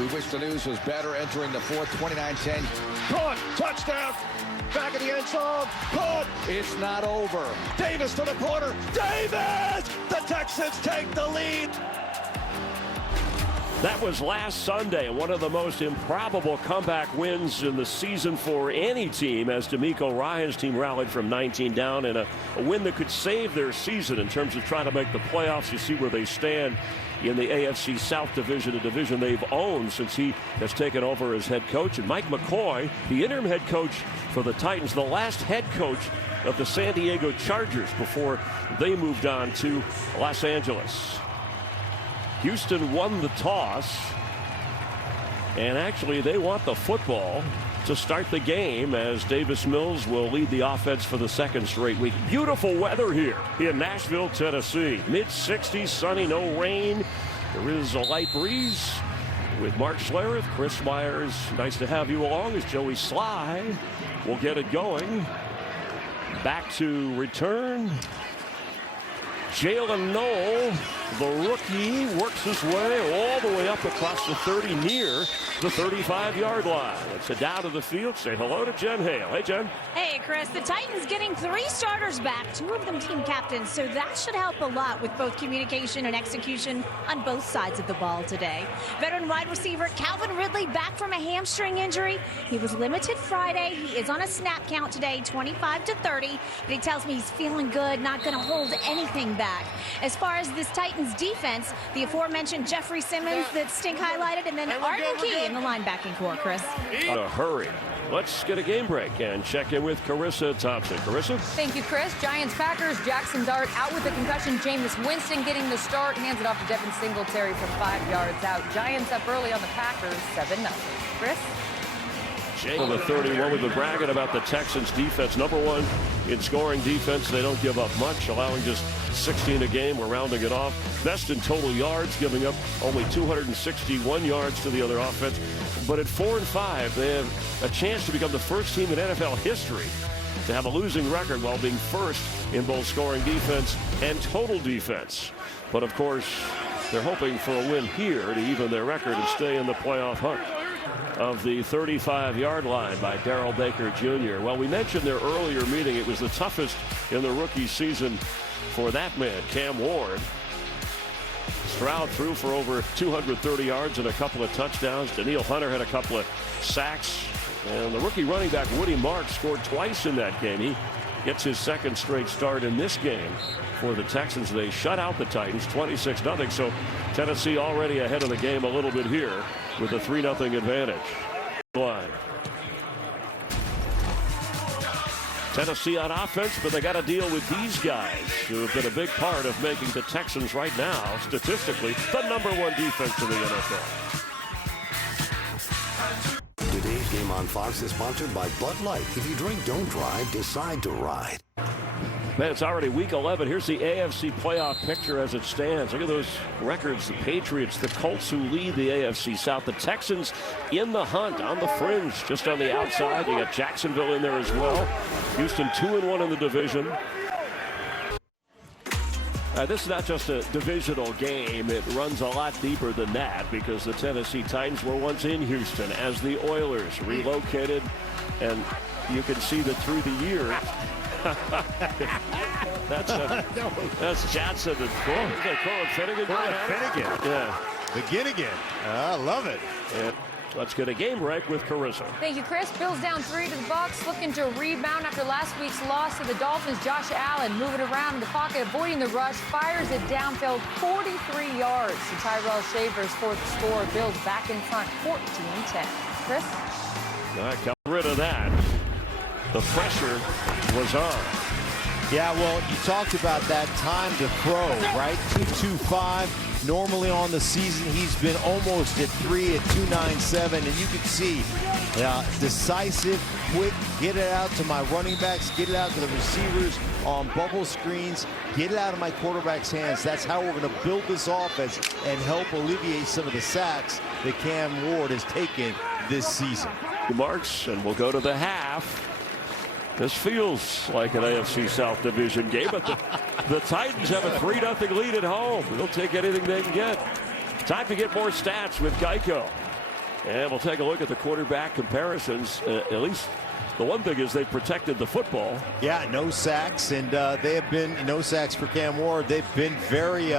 We wish the news was better entering the fourth. 29-10. Caught. Touchdown. Back of the end zone. Caught. It's not over. Davis to the corner. Davis! The Texans take the lead. That was last Sunday, one of the most improbable comeback wins in the season for any team, as D'Amico Ryan's team rallied from 19 down in a win that could save their season in terms of trying to make the playoffs. You see where they stand in the AFC South Division, a division they've owned since he has taken over as head coach. And Mike McCoy, the interim head coach for the Titans, the last head coach of the San Diego Chargers before they moved on to Los Angeles. Houston won the toss, and actually they want the football to start the game, as Davis Mills will lead the offense for the second straight week. Beautiful weather here in Nashville, Tennessee. Mid-60s, sunny, no rain. There is a light breeze with Mark Schlereth, Chris Myers. Nice to have you along as Joey Sly will get it going. Back to return. Jalen Noel, the rookie, works his way all the way up across the 30 near the 35-yard line. Let's head down to the field. Say hello to Jen Hale. Hey, Jen. Hey, Chris. The Titans getting 3 starters back, 2 of them team captains, so that should help a lot with both communication and execution on both sides of the ball today. Veteran wide receiver Calvin Ridley back from a hamstring injury. He was limited Friday. He is on a snap count today, 25 to 30, but he tells me he's feeling good, not going to hold anything back. As far as this Titans defense, the aforementioned Jeffrey Simmons that Stink highlighted, and then Arden Key in the linebacking core, Chris. In a hurry. Let's get a game break and check in with Carissa Thompson. Carissa? Thank you, Chris. Giants-Packers, Jackson Dart out with a concussion. Jameis Winston getting the start. Hands it off to Devin Singletary from 5 yards out. Giants up early on the Packers, 7-0. Chris? On the 31, we've been bragging about the Texans defense. Number 1 in scoring defense. They don't give up much, allowing just 16 a game. We're rounding it off. Best in total yards, giving up only 261 yards to the other offense. But at 4-5, they have a chance to become the first team in NFL history to have a losing record while being first in both scoring defense and total defense. But of course, they're hoping for a win here to even their record and stay in the playoff hunt. Of the 35-yard line by Darrell Baker Jr. Well, we mentioned their earlier meeting. It was the toughest in the rookie season for that man, Cam Ward. Stroud threw for over 230 yards and a couple of touchdowns. Danielle Hunter had a couple of sacks. And the rookie running back, Woody Marks, scored twice in that game. He gets his second straight start in this game for the Texans. They shut out the Titans 26-0. So Tennessee already ahead of the game a little bit here with a 3-0 advantage. Line. Tennessee on offense, but they got to deal with these guys who have been a big part of making the Texans right now, statistically, the #1 defense in the NFL. Today's game on Fox is sponsored by Bud Light. If you drink, don't drive, decide to ride. Man, it's already week 11. Here's the AFC playoff picture as it stands. Look at those records. The Patriots, the Colts, who lead the AFC South. The Texans in the hunt, on the fringe, just on the outside. You got Jacksonville in there as well. Houston 2-1 in the division. This is not just a divisional game. It runs a lot deeper than that, because the Tennessee Titans were once in Houston as the Oilers relocated. And you can see that through the years, that's Johnson and Finnegan. Finnegan. Yeah. McGinnigan. I love it. And let's get a game break with Carissa. Thank you, Chris. Bills down 3 to the Bucs, looking to rebound after last week's loss to the Dolphins. Josh Allen moving around in the pocket, avoiding the rush, fires it downfield 43 yards to Tyrell Shavers for the score. Bills back in front, 14-10. Chris? All right, got rid of that. The pressure was on. Yeah, well, you talked about that time to throw, right? 2.25. Normally on the season, he's been almost at 3 at 2.97, and you can see decisive, quick, get it out to my running backs, get it out to the receivers on bubble screens, get it out of my quarterback's hands. That's how we're going to build this offense and help alleviate some of the sacks that Cam Ward has taken this season. Marks, and we'll go to the half. This feels like an AFC South Division game, but the Titans have a 3-0 lead at home. They'll take anything they can get. Time to get more stats with Geico. And we'll take a look at the quarterback comparisons. At least the one thing is they protected the football. Yeah, no sacks, and they have been no sacks for Cam Ward. They've been very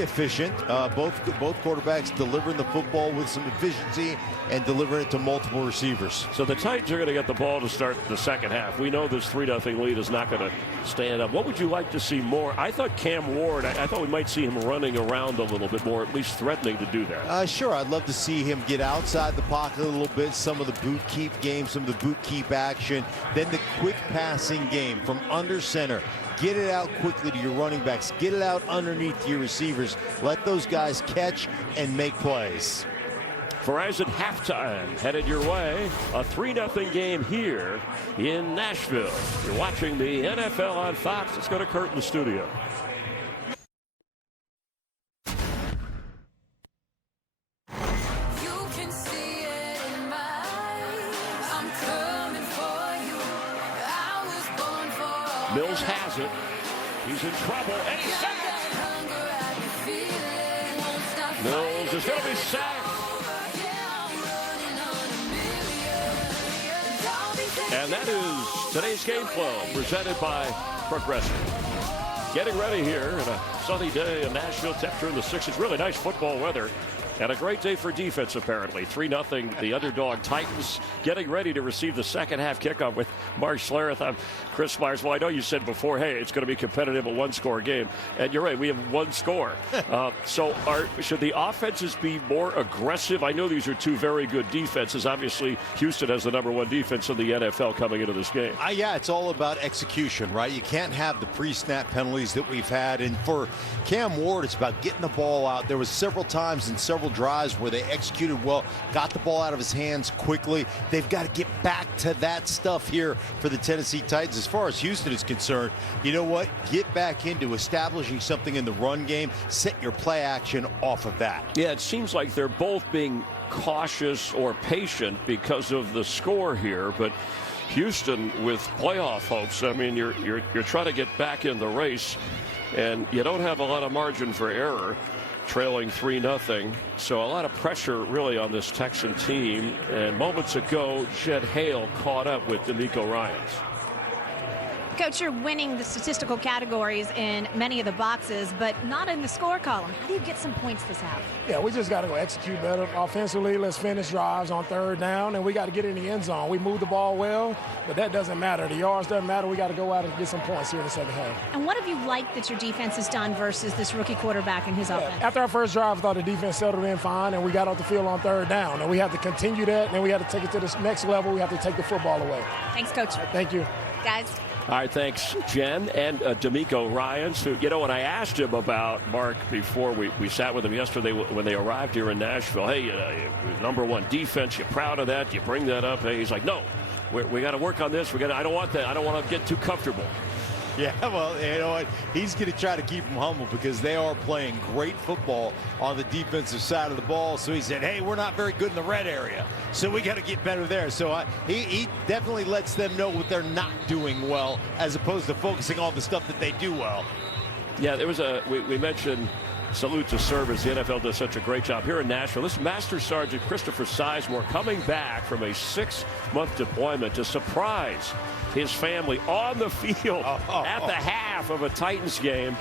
efficient. Both quarterbacks delivering the football with some efficiency and delivering it to multiple receivers. So the Titans are going to get the ball to start the second half. We know this 3-0 lead is not going to stand up. What would you like to see more? I thought Cam Ward, I thought we might see him running around a little bit more, at least threatening to do that. Sure, I'd love to see him get outside the pocket a little bit, some of the boot keep game, some of the boot keep action, then the quick passing game from under center. Get it out quickly to your running backs. Get it out underneath your receivers. Let those guys catch and make plays. Verizon halftime headed your way. A 3-0 game here in Nashville. You're watching the NFL on Fox. Let's go to Kurt in the studio. Mills has it. He's in trouble, and he's sacked. Mills is going to be sacked. And that is today's game flow presented by Progressive. Getting ready here on a sunny day in Nashville. Temperature in the 60s. Really nice football weather. And a great day for defense, apparently. 3-0, the underdog Titans getting ready to receive the second half kickoff with Mark Schlereth. I'm Chris Myers. Well, I know you said before, hey, it's going to be competitive, a one-score game. And you're right, we have one score. So should the offenses be more aggressive? I know these are two very good defenses. Obviously, Houston has the #1 defense in the NFL coming into this game. Yeah, it's all about execution, right? You can't have the pre-snap penalties that we've had. And for Cam Ward, it's about getting the ball out. There was several times in several drives where they executed well, got the ball out of his hands quickly. They've got to get back to that stuff here for the Tennessee Titans. As far as Houston is concerned, you know what? Get back into establishing something in the run game. Set your play action off of that. Yeah, it seems like they're both being cautious or patient because of the score here, but Houston with playoff hopes. I mean, you're trying to get back in the race, and you don't have a lot of margin for error. Trailing 3-0, so a lot of pressure really on this Texan team. And moments ago, Jed Hale caught up with D'Amico Ryans. Coach, you're winning the statistical categories in many of the boxes, but not in the score column. How do you get some points this half? Yeah, we just got to go execute better offensively. Let's finish drives on third down, and we got to get in the end zone. We moved the ball well, but that doesn't matter. The yards doesn't matter. We got to go out and get some points here in the second half. And what have you liked that your defense has done versus this rookie quarterback and his offense? After our first drive, I thought the defense settled in fine, and we got off the field on third down. And we have to continue that, and then we have to take it to the next level. We have to take the football away. Thanks, Coach. Thank you. Guys. All right, thanks, Jen. And D'Amico Ryans, who, you know, when I asked him about Mark before we sat with him yesterday when they arrived here in Nashville, hey, #1 defense, you proud of that? You bring that up? Hey, he's like, no, we got to work on this. I don't want that. I don't want to get too comfortable. Yeah, well, you know what? He's going to try to keep them humble because they are playing great football on the defensive side of the ball. So he said, hey, we're not very good in the red area, so we got to get better there. So he definitely lets them know what they're not doing well as opposed to focusing on the stuff that they do well. Yeah, there was we mentioned salute to service. The NFL does such a great job here in Nashville. This Master Sergeant Christopher Sizemore coming back from a 6-month deployment to surprise his family on the field at the half of a Titans game,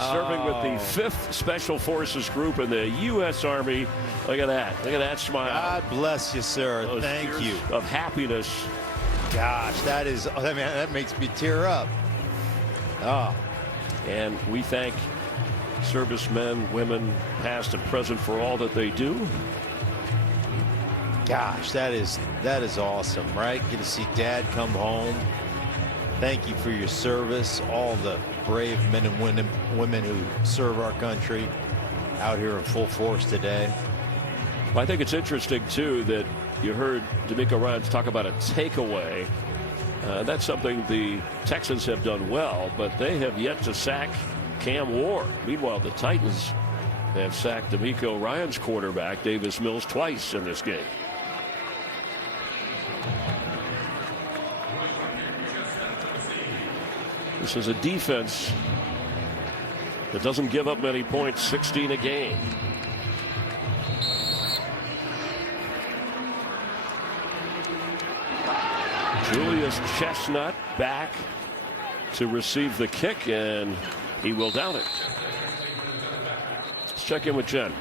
serving with the 5th Special Forces Group in the U.S. Army. Look at that. Look at that smile. God bless you, sir. Those Thank you. Of happiness. Gosh, that is, I mean, that makes me tear up. And we thank servicemen, women, past and present, for all that they do. Gosh, that is awesome, right? Get to see Dad come home. Thank you for your service, all the brave men and women who serve our country out here in full force today. Well, I think it's interesting, too, that you heard D'Amico Ryans talk about a takeaway. That's something the Texans have done well, but they have yet to sack Cam Ward. Meanwhile, the Titans have sacked D'Amico Ryans' quarterback, Davis Mills, twice in this game. This is a defense that doesn't give up many points, 16 a game. Julius Chestnut back to receive the kick, and he will down it. Let's check in with Jen.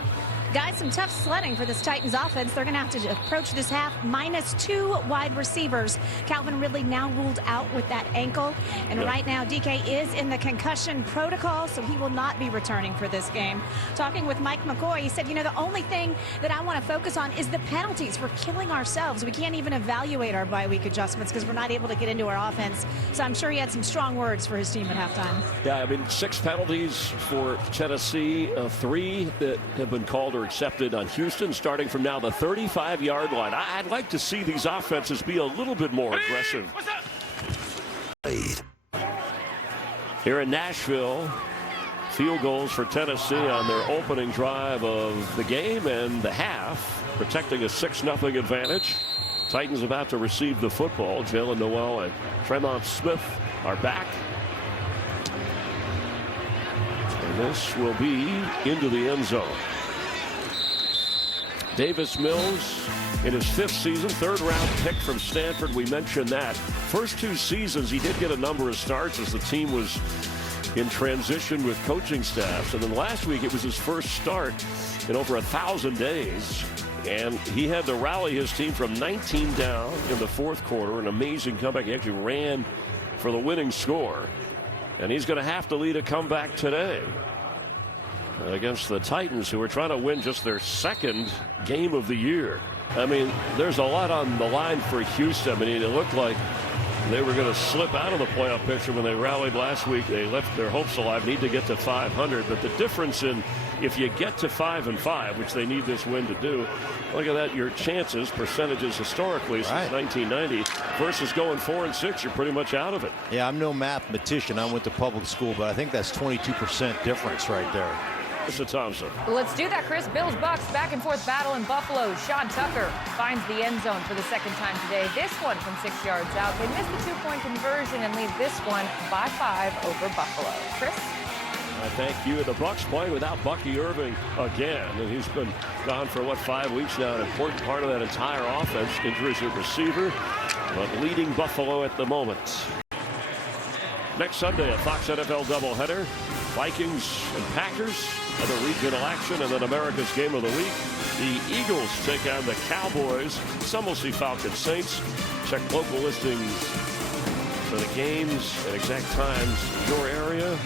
Guys, some tough sledding for this Titans offense. They're going to have to approach this half -2 wide receivers. Calvin Ridley now ruled out with that ankle. And right now, DK is in the concussion protocol, so he will not be returning for this game. Talking with Mike McCoy, he said, you know, the only thing that I want to focus on is the penalties. We're killing ourselves. We can't even evaluate our bye week adjustments because we're not able to get into our offense. So I'm sure he had some strong words for his team at halftime. Yeah, I mean, 6 penalties for Tennessee, 3 that have been called or accepted on Houston, starting from now the 35-yard line. I'd like to see these offenses be a little bit more aggressive. Here in Nashville, field goals for Tennessee on their opening drive of the game and the half, protecting a 6-0 advantage. Titans about to receive the football. Jalen Noel and Tremont Smith are back. And this will be into the end zone. Davis Mills in his 5th season, 3rd-round pick from Stanford. We mentioned that. First 2 seasons, he did get a number of starts as the team was in transition with coaching staffs. And then last week, it was his first start in over 1,000 days. And he had to rally his team from 19 down in the 4th quarter. An amazing comeback. He actually ran for the winning score. And he's going to have to lead a comeback today against the Titans, who are trying to win just their 2nd game of the year. I mean, there's a lot on the line for Houston. I mean, it looked like they were going to slip out of the playoff picture when they rallied last week. They left their hopes alive, need to get to 500. But the difference in if you get to 5-5, which they need this win to do, look at that, your chances, percentages historically since 1990 versus going 4-6, you're pretty much out of it. Yeah, I'm no mathematician. I went to public school, but I think that's 22% difference right there. Mr. Thompson. Let's do that, Chris. Bills Bucks back and forth battle in Buffalo. Sean Tucker finds the end zone for the 2nd time today. This one from 6 yards out. They missed the 2-point conversion and lead this one by 5 over Buffalo. Chris? Thank you. The Bucks playing without Bucky Irving again, and he's been gone for 5 weeks now. An important part of that entire offense. Injuries at receiver, but leading Buffalo at the moment. Next Sunday, a Fox NFL doubleheader. Vikings and Packers, other regional action, and then America's Game of the Week. The Eagles take on the Cowboys. Some will see Falcons Saints. Check local listings for the games and exact times in your area.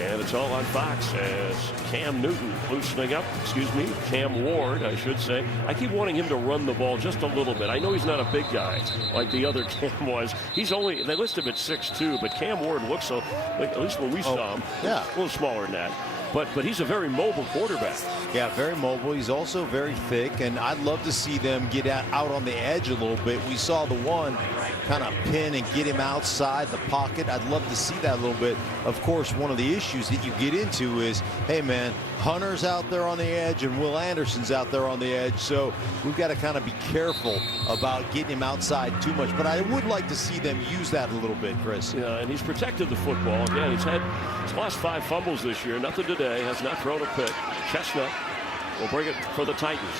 And it's all on Fox as Cam Newton loosening up, Cam Ward, I should say. I keep wanting him to run the ball just a little bit. I know he's not a big guy like the other Cam was. He's only, they list him at 6'2", but Cam Ward looks so, like, at least when we saw him, a little smaller than that. But he's a very mobile quarterback. Yeah, very mobile. He's also very thick, and I'd love to see them get out on the edge a little bit. We saw the one kind of pin and get him outside the pocket. I'd love to see that a little bit. Of course, one of the issues that you get into is, hey, man, Hunter's out there on the edge and Will Anderson's out there on the edge, so we've got to kind of be careful about getting him outside too much. But I would like to see them use that a little bit, Chris. Yeah, and he's protected the football. Again, he's lost 5 fumbles this year. Nothing today. Has not thrown a pick. Chestnut will bring it for the Titans.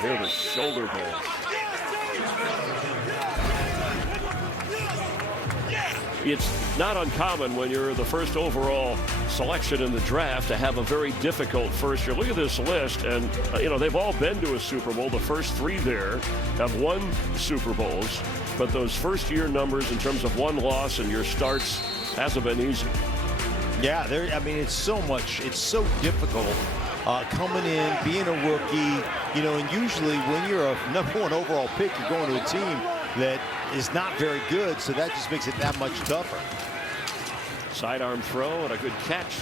Here the shoulder pass. It's not uncommon when you're the first overall selection in the draft to have a very difficult first year. Look at this list, and you know, they've all been to a Super Bowl. The first 3 there have won Super Bowls, but those first year numbers in terms of 1 loss and your starts hasn't been easy. Yeah, I mean, it's so difficult coming in, being a rookie, you know, and usually when you're a #1 overall pick, you're going to a team that is not very good, so that just makes it that much tougher. Sidearm throw and a good catch.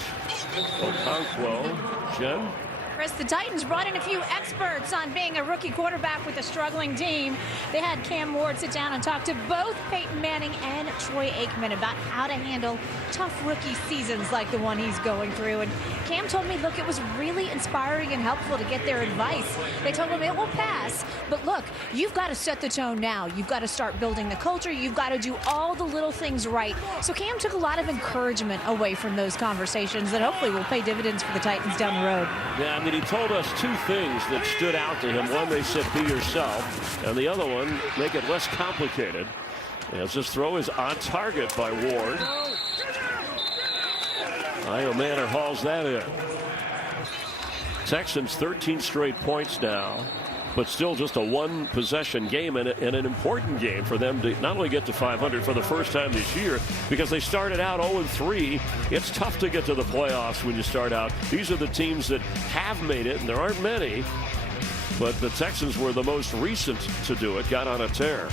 Okonkwo. Jen? Chris, the Titans brought in a few experts on being a rookie quarterback with a struggling team. They had Cam Ward sit down and talk to both Peyton Manning and Troy Aikman about how to handle tough rookie seasons like the one he's going through. And Cam told me, look, it was really inspiring and helpful to get their advice. They told him it will pass, but look, you've got to set the tone now. You've got to start building the culture. You've got to do all the little things right. So Cam took a lot of encouragement away from those conversations that hopefully will pay dividends for the Titans down the road. Yeah, and he told us two things that stood out to him. One, they said, be yourself. And the other one, make it less complicated. As this throw is on target by Ward. HOU Manor hauls that in. Texans 13 straight points now, but still just a one-possession game and an important game for them to not only get to 500 for the first time this year, because they started out 0-3. It's tough to get to the playoffs when you start out. These are the teams that have made it, and there aren't many, but the Texans were the most recent to do it, got on a tear.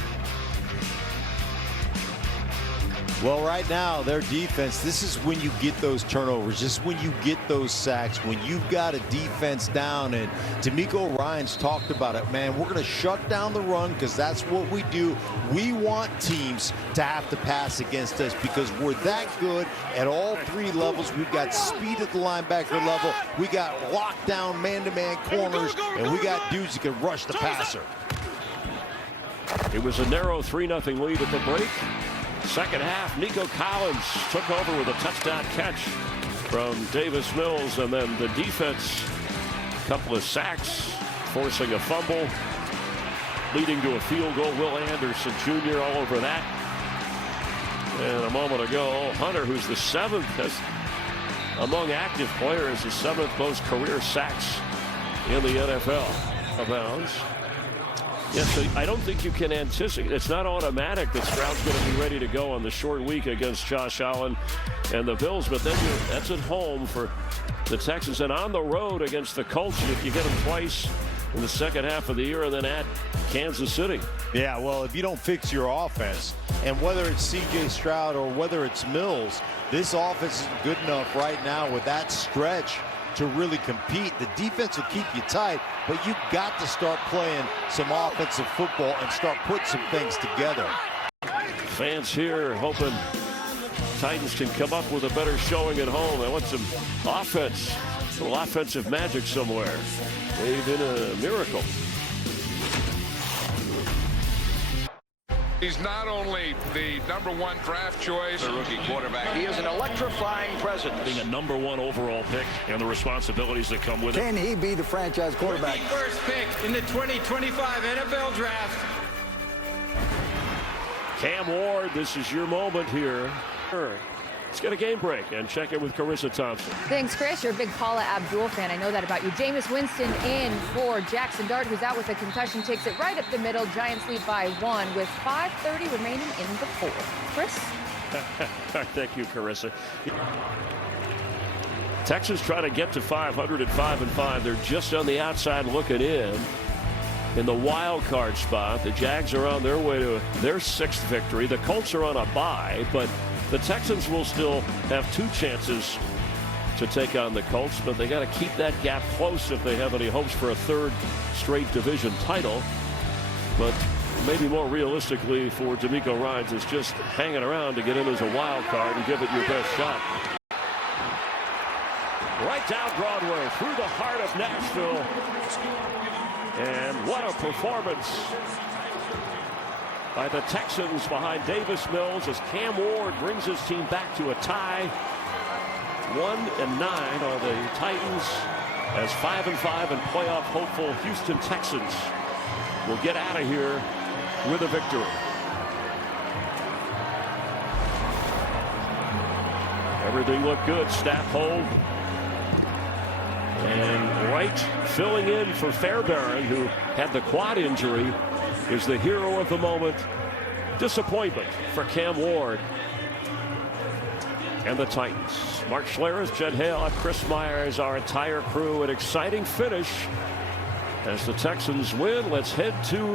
Well, right now, their defense, this is when you get those turnovers, just when you get those sacks, when you've got a defense down. And D'Amico Ryans talked about it, man, we're going to shut down the run because that's what we do. We want teams to have to pass against us because we're that good at all three levels. We've got speed at the linebacker level. We got lockdown man-to-man corners, and we got dudes that can rush the passer. It was a narrow 3-0 lead at the break. Second half, Nico Collins took over with a touchdown catch from Davis Mills, and then the defense, a couple of sacks, forcing a fumble, leading to a field goal. Will Anderson Jr. all over that. And a moment ago, Hunter, who's the seventh among active players, the seventh most career sacks in the NFL. Abounds. Yes, so I don't think you can anticipate. It's not automatic that Stroud's going to be ready to go on the short week against Josh Allen and the Bills, but then that's at home for the Texans, and on the road against the Colts. You get them twice in the second half of the year, and then at Kansas City. Yeah, well, if you don't fix your offense, and whether it's C.J. Stroud or whether it's Mills, this offense isn't good enough right now with that stretch to really compete. The defense will keep you tight, but you've got to start playing some offensive football and start putting some things together. Fans here hoping Titans can come up with a better showing at home. They want some offense, a little offensive magic somewhere. They've been a miracle. He's not only the #1 draft choice, the rookie quarterback, he is an electrifying presence. Being a #1 overall pick and the responsibilities that come with it. Can he be the franchise quarterback? First pick in the 2025 NFL Draft. Cam Ward, this is your moment here. Let's get a game break and check in with Carissa Thompson. Thanks, Chris. You're a big Paula Abdul fan. I know that about you. Jameis Winston in for Jackson Dart, who's out with a concussion, takes it right up the middle. Giants lead by 1 with 5:30 remaining in the fourth. Chris? Thank you, Carissa. Texans try to get to 500 at 5-5. They're just on the outside looking in the wild card spot. The Jags are on their way to their 6th victory. The Colts are on a bye, but the Texans will still have 2 chances to take on the Colts, but they got to keep that gap close if they have any hopes for a 3rd straight division title. But maybe more realistically for D'Amico Ryans, is just hanging around to get in as a wild card and give it your best shot. Right down Broadway, through the heart of Nashville. And what a performance by the Texans behind Davis Mills as Cam Ward brings his team back to a tie. 1-9 are the Titans, as 5-5 and playoff hopeful Houston Texans will get out of here with a victory. Everything looked good. Snap hold. And Wright filling in for Fairbairn, who had the quad injury, is the hero of the moment. Disappointment for Cam Ward and the Titans. Mark Schlereth, Jed Hale, Chris Myers, our entire crew. An exciting finish as the Texans win. Let's head to